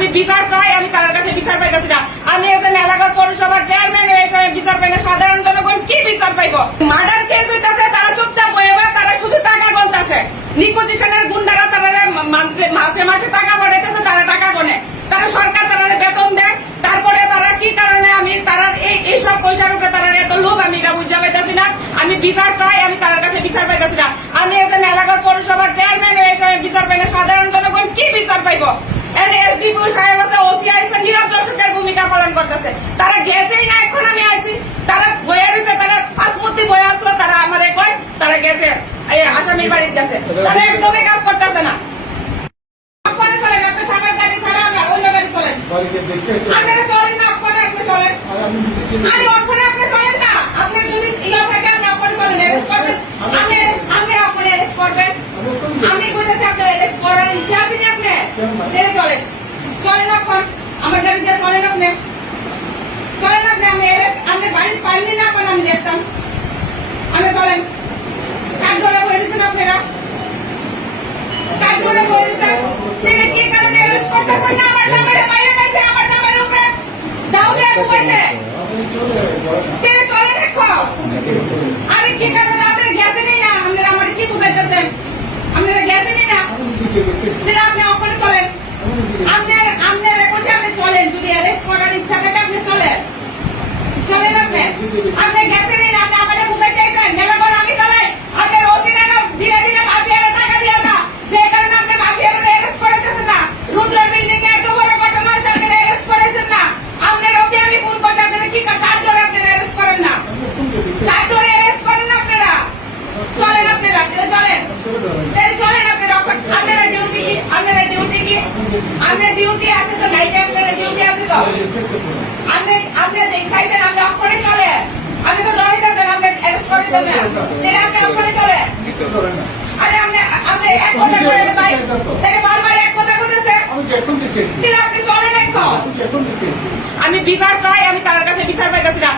আমি বিচার চাই, আমি তার কাছে বিচার পাইতেছি না। আমি একজন এলাকার পৌরসভার চেয়ারম্যান হয়ে আমি বিচার পাই না। সাধারণ জনগণ কি বিচার পাইব? মার্ডার কেস হইতাছে, তারা চুপচাপ বয়ে তারা শুধু টাকা গনতাছে। নিপোজিশনের গুন্ডারা তারা মাসে মাসে টাকা পাঠাইতেছে, তারা টাকা গনে। তারা সরকার তারা বেতন দেয়। তারপরে তারা কি কারণে আমি তারা এই, এইসব পয়সার উপরে তারা এত লোভ, আমি এটা বুঝতে পাইতেছি না। আমি বিচার চাই, আমি তার কাছে বিচার পাইতেছি না। আমি একজন এলাকার পৌরসভার চেয়ারম্যান হয়ে এসে আমি বিচার পাই না সাধারণ জনগণ কি বিচার পাইব এসডিপিও সাহেব আছে ওসি আছে নীরব দর্শকের ভূমিকা পালন করতেছে তারা গেছেই না এখন আমি আইছি তারা বয়ে রয়েছে তারা পাসপত্তি বয়ে আসলো তারা আমাদের কয় তারা গেছে এই আসামির গেছে তারা একদমই কাজ করতেছে না। গাড়ি গাড়ি আপনারা চলেন না আপনি আপনি চলেন। আমি আরে ওখানে আপনি চলেন না। আপনি যদি ইয়ে থাকে আপনি আপনি চলেন। অ্যারেস্ট করবেন। আপনি আপনি আপনি অ্যারেস্ট করবেন। আমি আমি কইতেছি আপনি অ্যারেস্ট করার ইচ্ছা আছে কি আপনি ছেড়ে চলেন। চলেন এখন আমার গাড়িতে চলেন আপনি। চলেন আপনি আমি arrest- আপনি বাড়ি পাইনি না এখন আমি দেখতাম। আপনি চলেন। আরে কি কারণে আপনার গেছেনই না? আপনারা আমার কি বুঝাইতেছেন? আপনারা গেছেনই না? তাহলে আপনি অপরে চলেন। আপনি আপনার বলছে আপনি চলেন। যদি অ্যারেস্ট করার ইচ্ছা থাকে, আপনি চলেন। চলেন আপনি। আপনি গেছেনই না আপনি আমাদের বুঝাই চাইছেন মেলা করে আমি চালাই আপনার অধীনে ধীরে ধীরে মাফিয়ারা টাকা দিয়ে না যে কারণে আপনি মাফিয়ারা অ্যারেস্ট করেছেন না রুদ্র বিল্ডিং এ এত বড় ঘটনা হয়েছে আপনি অ্যারেস্ট করেছেন না আপনার ওকে আমি ফোন করছি আপনারা কি কার ধরে আপনি অ্যারেস্ট করেন না আমি কোনকে দেখেছি কার ধরে অ্যারেস্ট করেন না আপনারা চলেন আপনারা তাহলে চলেন চলে যাই তাহলে চলেন আপনারা আপনারা ডিউটি কি? আপনারা ডিউটি কি? আপনার ডিউটি আছে তো নাইটে আপনারা ডিউটি আছে তো? আপনি আপনি দেখাইছেন আপনি অক্ষরে চলে। আমি তো ডরে যাচ্ছেন আপনি অ্যারেস্ট করে দেবেন। তাহলে আপনি অক্ষরে চলে কিছু করে না আরে আপনি আপনি এক কথা করে ভাই। তাহলে বারবার এক কথা তাহলে আপনি চলেন এখন। আমি আমি বিচার চাই আমি তার কাছে বিচার পাইতেছি না।